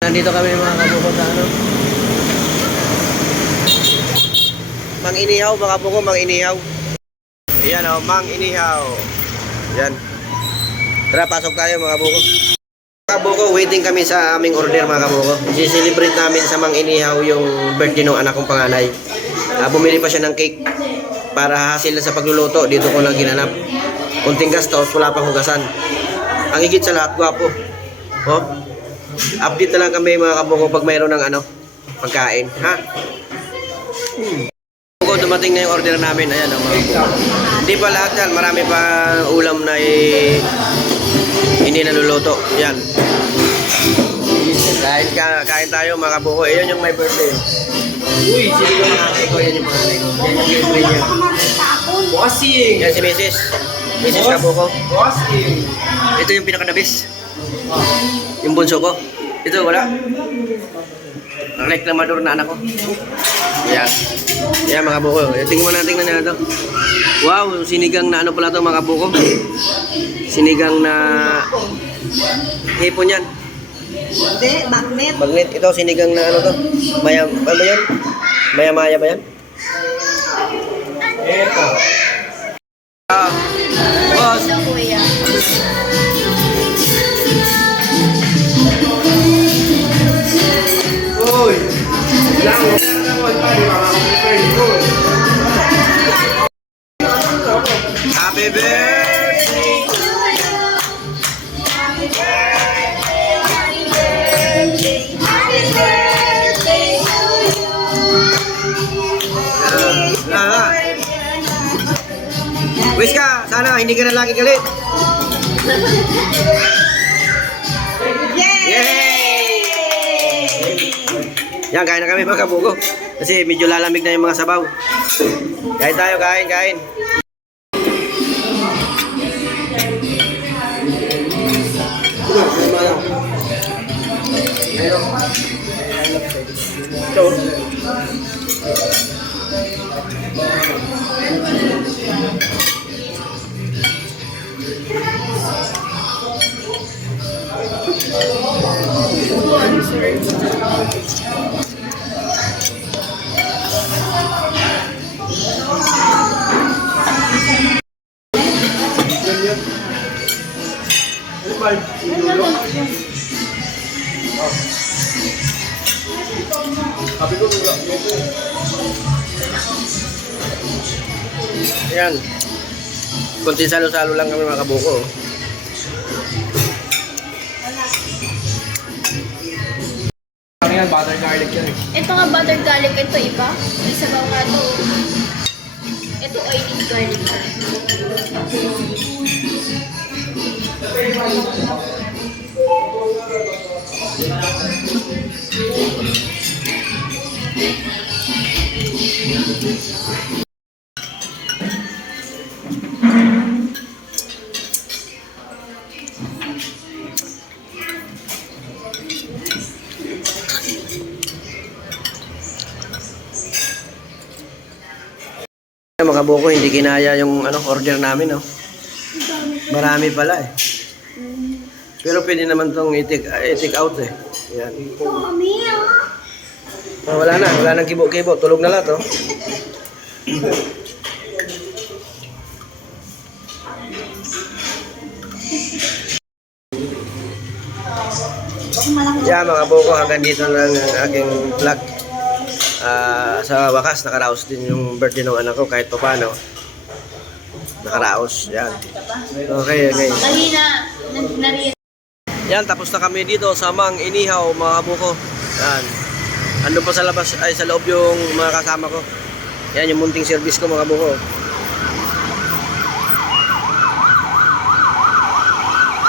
Nandito kami mga kabuko sa ano. Mang Inihaw mga kabuko, Mang Inihaw. Ayan o, Mang Inihaw. Ayan. Tara, pasok tayo mga kabuko. Mga kabuko, waiting kami sa aming order mga kabuko. I-celebrate namin sa Mang Inihaw yung birthday ng anak kong panganay. Bumili pa siya ng cake para hasil sa pagluluto. Dito ko lang ginanap. Kunting gastos, wala pang hugasan. Ang higit sa lahat, gwapo. Oh. Update na lang kami mga kabuko pag mayroon ng ano, pagkain, ha? Dumating na yung order namin, ayan mga kabuko. Hindi pa lahat yan, marami pa ulam na hindi naluluto, yan. Kain tayo mga kabuko, ayan yung my birthday. Uy, sino yung ate ko, yan yung mga ate ko. Yan yung libre niya. Bossing! Yan si Mrs. Kabuko. Bossing! Ito yung pinaka-nabis. Yung bunso ko. Ito, wala. Ang reklamador na anak ko. Yan. Yan mga buko. Tingnan na ito. Wow, sinigang na ano pala ito mga buko. Sinigang na hipon yan. Hindi, magnet. Magnet. Ito, sinigang na ano to. Ano ba yan? Maya-maya ba yan? Ito. Boss. Uy! Happy birthday to you. Happy birthday. Happy birthday to you. Wish ka, sana hindi ka na lagi galit. Yan, kain na kami mga kabuko. Kasi medyo lalamig na yung mga sabaw. Kain tayo, kain. Ayan. Kunti salo-salo lang kami mga kabuko. Yan, butter garlic yan. Ito nga butter garlic, ito iba. May sabaw nga ito. Ito oily garlic. Mga buko, hindi kinaya yung ano, order namin, no? Marami pala eh. Pero pwede naman tong i-take out eh. Yan. Wala nang kibo-kibo. Tulog na lahat, oh. Yan mga buko, hanggang dito lang ang aking vlog. Sa wakas, nakaraos din yung birthday ng anak ko kahit pa paano. Nakaraos, yan. Okay. Yan, tapos na kami dito sa Mang Inihaw, mga kabuko. Yan. Andun pa sa labas, ay sa loob yung mga kasama ko. Yan, yung munting service ko, mga kabuko.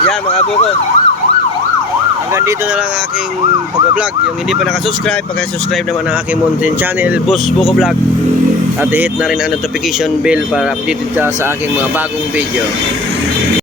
Yan, mga kabuko. Hanggang dito na lang aking pag-vlog. Yung hindi pa nakasubscribe, pag-subscribe naman ang aking mountain channel, Boss Buko Vlog. At i-hit na rin ang notification bell para updated ka sa aking mga bagong video.